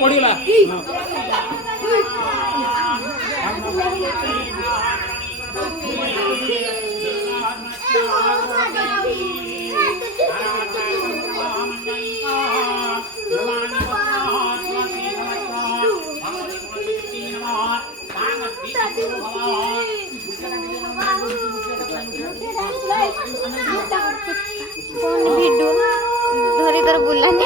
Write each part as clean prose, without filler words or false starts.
ପଡ଼ିଗଲା ভিডিও ধরে ধরে বুলানি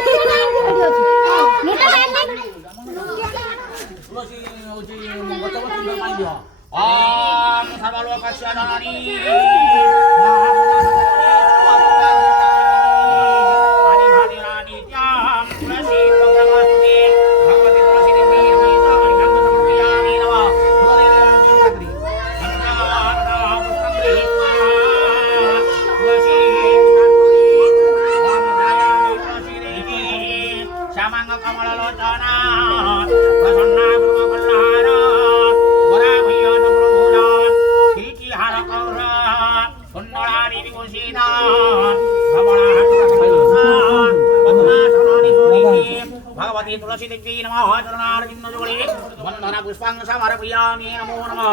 भगवती तुलसी देवी नमः चरणारविन्द जुगले वंदना पुष्पां समर्पयामि नमो नमः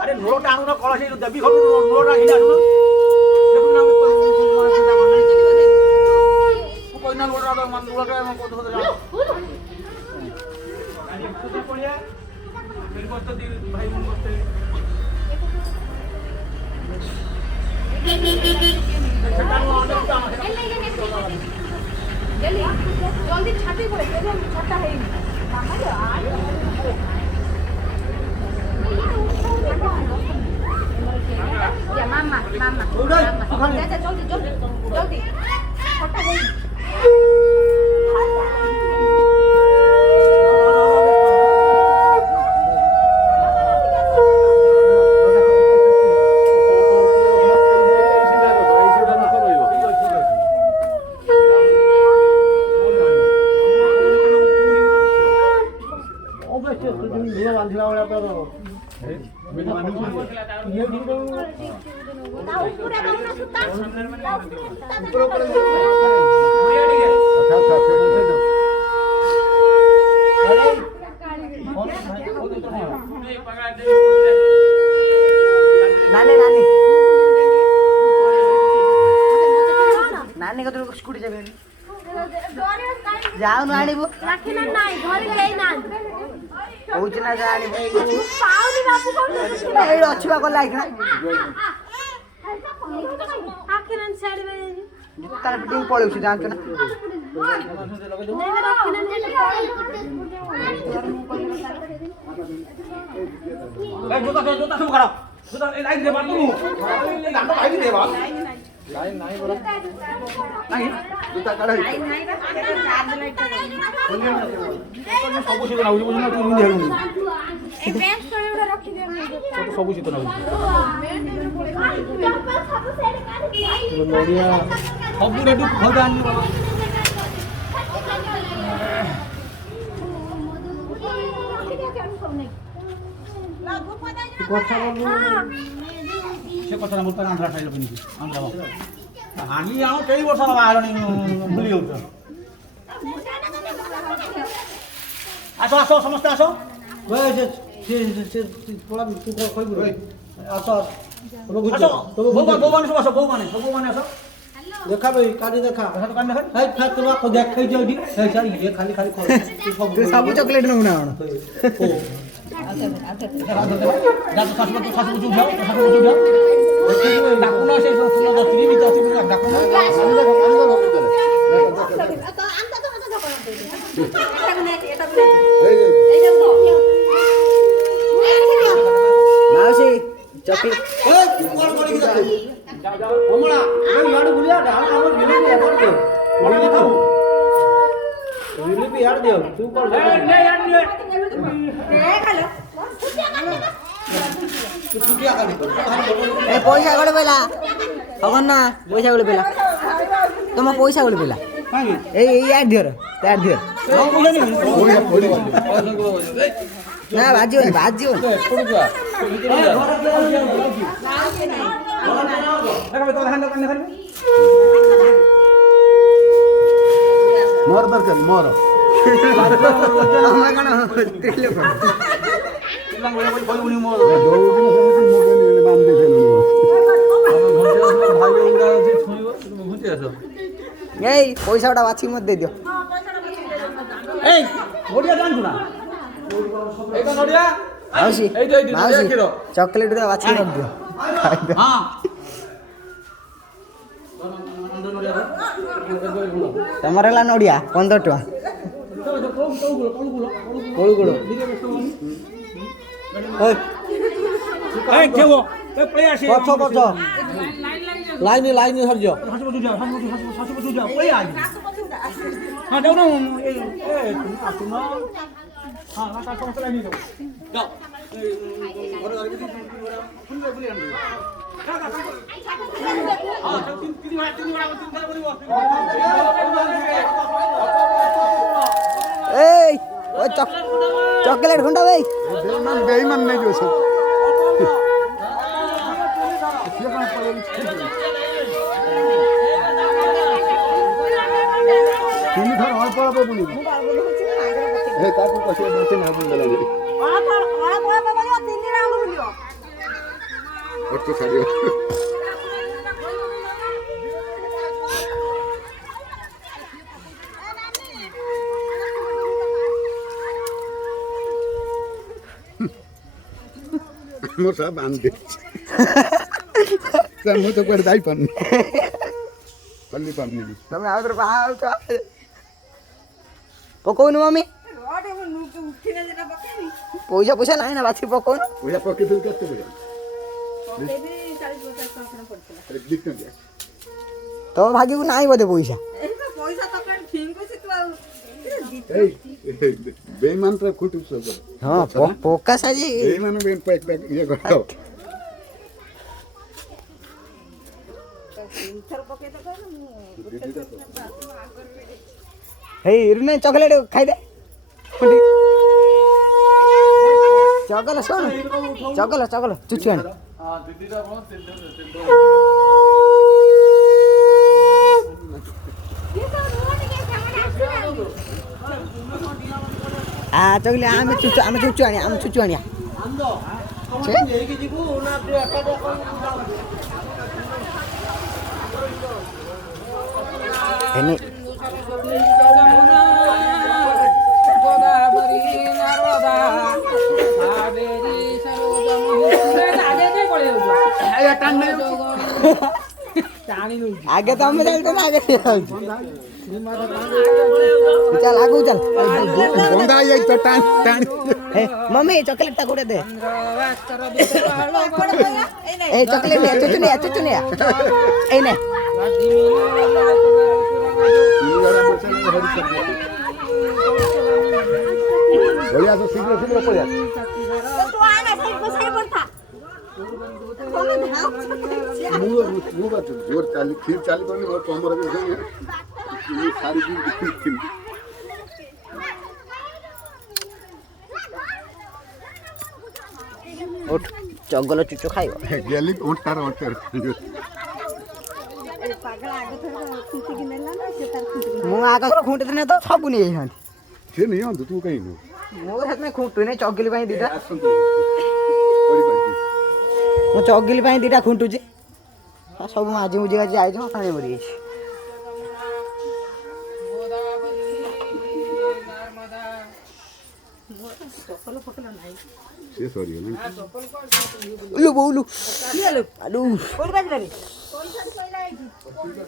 अरे नोट आणू ना कळशी दबी खडू नोट हिला आणू देखून ना कोई ना नोट आलो मन नोट काय मग कोण होतं कुठे पडल्या मेरी मस्त दी भाई मन मस्त जल्दी छाती पड़े छाता है मामा मामा जल्दी जल्दी जल्दी छाता है नानी का तो स्कूटी जाबे जाओ ना आनिबो राखे ना नाही घरे लेई ना होउछ ना जा आनिबो पाउनी बापू कोन एई अछवा को लाइक ना आखे ना साइड में तार फिटिंग पळेउ छी जानछ ना नहीं राखे ना ए जोता सब खड़ा जोता ए लाइन दे बात तू लाइन लाइन दे बात लाइन नहीं बरा नहीं जोता काढा लाइन नहीं बस चार्ज लाइट सब शीत ना बुझ ना तू नहीं हेलु ए बैग तळे उडा रखी दे सब शीत ना सब नडिया सब रेडी खदान से कथा बोलता आंध्रा खाइल पनि आंध्रा हामी आउ केही वर्ष आलो नि भुलि हो आसो आसो समस्त आसो ओए से पोला तू खोइ बुरो आसो आसो भगवान सब आसो भगवान आसो देखा भाई काडी देखा देखा तो कान देखा हाय खा तू को देख खै जडी हे सारी ये खाली खाली खो तू सब चॉकलेट न हुना जा तो सासु जुझ डाकुना से सुनो दस्ती भी जाती भी डाकुना मावशी चॉकलेट ए कोण कोणी जातो हमळा ए याड बुलिया डाळ आवर मिली याड दे बोली खाऊ भी यार दियो तू कर ए ले याड ले छुटिया कर ए पैसा गडे बेला हगन ना पैसा गडे बेला तुम पैसा गडे बेला ए यार दियो यार दियो ना भाजी ଖାଇବେ ତ ଧାନ କାନେ ଖାଇବେ ମୋର ଦରକାର ମୋର ଆମେ କଣ ସ୍ତ୍ରୀ ଲୋକ ପିଲାଙ୍କୁ ଏ ବହି ବୁନି ମୋ ଏଇ ପଇସା ଗୁଡ଼ା ବାଛିକି ମତେ ଦେଇଦିଅ ଏଇ ନଡ଼ିଆ ଜାଣିଛୁ ନା ଏଇଟା ନଡ଼ିଆ ମାଉସୀ ଏଇଟା ମାଉସୀ କ୍ଷୀର ଚକୋଲେଟ୍ ଗୁଡ଼ା ବାଛିକି ରଖିଦିଅ ହଁ ତମର ହେଲା ନଡ଼ିଆ 15 ଟଙ୍କା କୋଳୁ କୋଳ ଏଇ ଠେବ ଏ ପଳେଇ ଆସି ପଛ ପଛ ଲାଇନ ଲାଇନ ସରିଯିବ ପଳେଇ ଆସି ହଁ ଯାଉନ ଏ ଆସୁନ ହଁ ତା ସମସ୍ତେ ଲାଗି ଯାଉ ଯାଅ ଘରେ ବୁଲି ଆଣି এই ওই চকলেট ঘন্টা ভাই বেইমান নেই যে সব তুমি ধর অল্প অল্প বলি এই তাকে কষে বলছে না বললে একটু ছাড়িও ମୋ ସହ ବାନ୍ଧି ମୁଁ ତ କୁଆଡ଼େ ଯାଇପାରୁନି କଲି ପାରୁନି ତମେ ଆଉ ଥରେ ବାହା ହଉଛ ପକଉନୁ ମମି ପଇସା ପଇସା ନାହିଁ ନା ବାଛି ପକଉନୁ ପଇସା ପକେଇଥିଲି କେତେ ପଇସା ତମ ଭାଗ୍ୟକୁ ନାହିଁ ବୋଧେ ପଇସା ବେଇମାନ ତ ଖୁଟୁ ହଁ ପକା ସାଜି ବେଇମାନ ଇଏ କର ହେଇ ରୁନେ ଚକୋଲେଟ୍ ଖାଇଦେ ଚଗଲ ଶୁଣ ଚଗଲ ଚଗଲ ଚୁଚୁ ଆଣି ଚଗଲି ଆମେ ଚୁଚୁ ଆଣିଆ ଆମେ ଚୁଚୁ ଆଣିଆ ଏନେ आगे तो हम चलते ना आगे चल आगू चल बंदा ये तो टान टान मम्मी चॉकलेट टा कोड़े दे ए चॉकलेट ले चुचु ने ए ने बढ़िया तो शीघ्र शीघ्र पड़े तो आना सही को सही पड़ता ମୁଁ ବା ଜୋର ଚାଲି କ୍ଷୀର ଚାଲି ପାରୁନି ମୋର କମର ବି ସେଇ ସାରି उठ चगल चुचु खाइब गेली ओंटार मु आगसर खुंटे दिने तो सब नहीं जाई से नहीं आंदु तू कहीं नु मु हाथ में खुंटु ने चगली पई दीटा आसंतु पड़ी पाई मु चगली पई दीटा खुंटु जी सब माजी मुजी गाजी आइ छ पानी मरि छी से सॉरी ना उलु बोलु आलू कोड बाजरे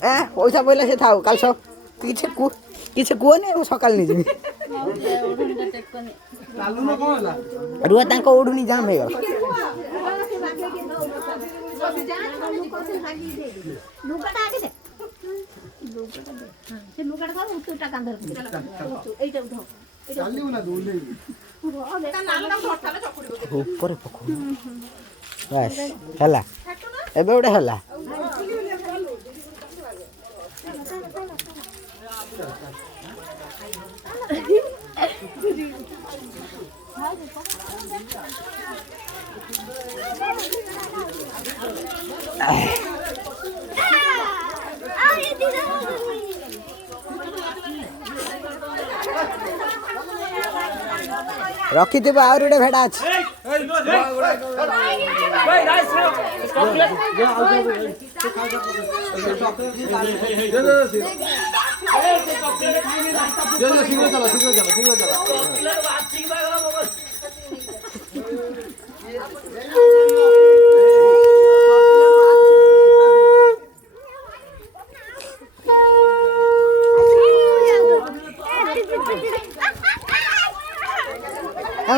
ए पैसा पइला से थाउ काल सब किछे को ने सकाल नि जिमी चालू न कोन होला रुआ तांको ओडुनी जाम हे गला लुगाटा आगे दे से लुगाटा कर उठटा कांदर एटा उठाओ चालियो ना दूर नहीं ऊपर पको बस हला एबे ओडे हला ରଖିଥିବ ଆହୁରି ଗୋଟେ ଭେଡ଼ା ଅଛି।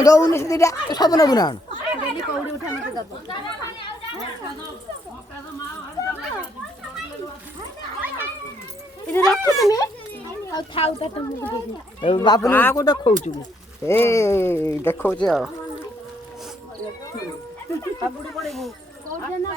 ଦଉନି ସେ ଦିଟା ସବୁ ନେବୁ ନା କଉଡ଼ି ଉଠା ମତେ ଦବ ଏଟା ରଖୁ ତୁମେ ଆଉ ଥାଉ ତା ତମକୁ ଦେବି ବାବୁ କାହାକୁ ଦେଖଉଛୁ ଏ ଦେଖଉଛି ଆଉ ସବୁଠି ପଡ଼ିବୁ କୋଉଠି ନା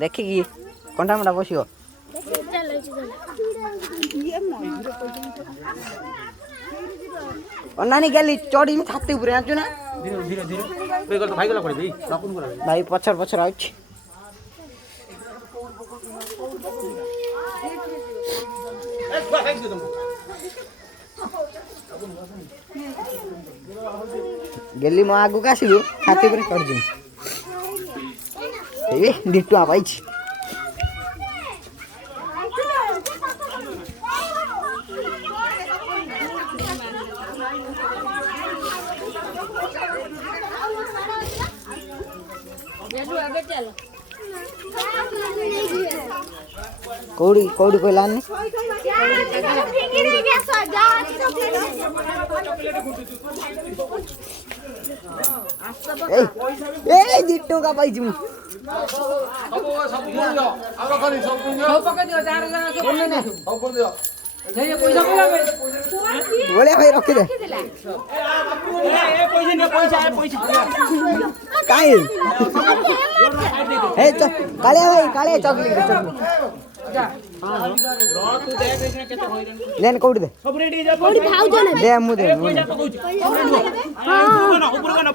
ଦେଖିକି କଣ୍ଟା ମଣ୍ଟା ବସିବ ଅନାନି ଗଲି ଚଢ଼ିମି ଛାତି ଉପରେ ଜାଣିଛୁ ନା ଭାଇ ପଛର ପଛର ଅଛି ଗେଲି ମୋ ଆଗକୁ ଆସିବୁ ଛାତି ଉପରେ ଚଢ଼ିଯିବି ଏ 2 ଟଙ୍କା ପାଇଛି कौड़ी कौड़ी कहला दिट्टो का पाई मु बोले भाई रखी दे काई ए काले भाई काले चॉकलेट लेन कोडी दे कोडी भाव दे मु दे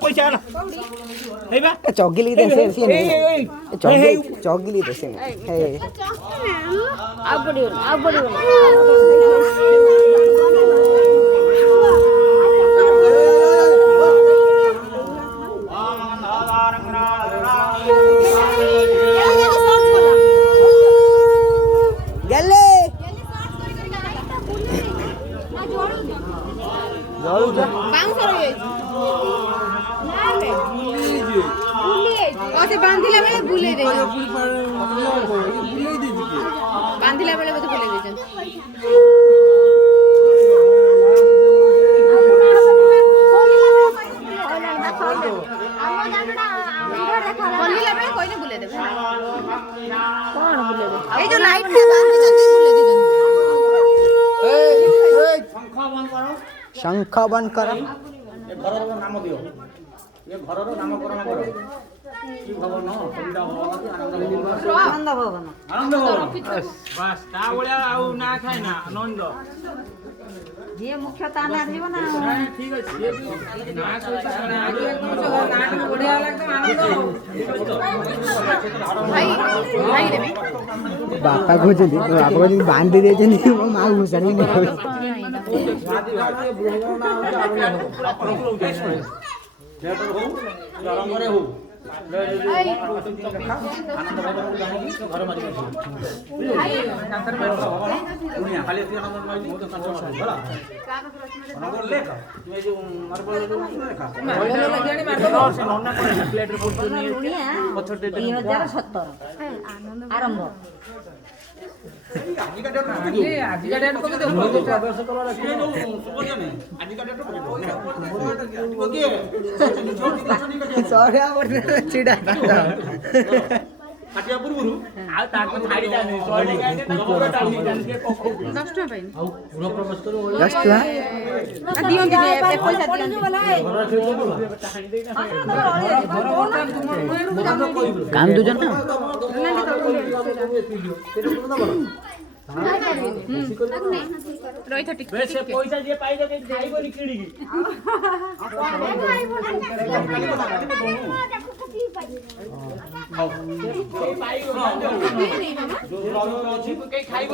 पैसा हेबा चॉकलेट दे से चॉकलेट दे से हे आ बडियो बांधिला बेले बुले दे बांधिला बेले बोते बुले दे बांधिला बेले कोई ने बुले दे कोन बुले दे ए जो लाइट पे बांधे जल्दी बुले दे शंख बंद करो ये घर रो नाम दियो ये घर रो नामकरण करो की भवन सुविधा भवन आनंद भवन बस ता बोलिया आउ ना खाय ना आनंद ये मुख्य ताना जीवन ना ठीक अछि ये ना कोई ना आगे नाट में बढ़िया लगता आनंद भाई भाई देबे बापा खोजली बापा खोजली बांधी दे जनी मां घुसड़ी नहीं थिएटर हो रंगरे हो घर मारी खाली लेख आरंभ आजिका डेट को दे प्रदर्शन करवा के जो सुबह ने आजिका डेट को ओके सौर्या वर्ष चिड़ा काटिया पुरबुरु आ ताको थाडी जाने सौर्य गाय गबरा टाली जाने के कोखो 10 टका पाइन आ पूरा प्रवेश करो 10 टका दियो दे पैसा दियो काम दुजन ना ରହିଥ ଟିକେ ବେ ସେ ପଇସା ଯିଏ ପାଇଛ କେହି ଖାଇବନି କିଣିକି କେହି ପାଇବନି ଯୋଉ ଅଛି କେହି ଖାଇବନି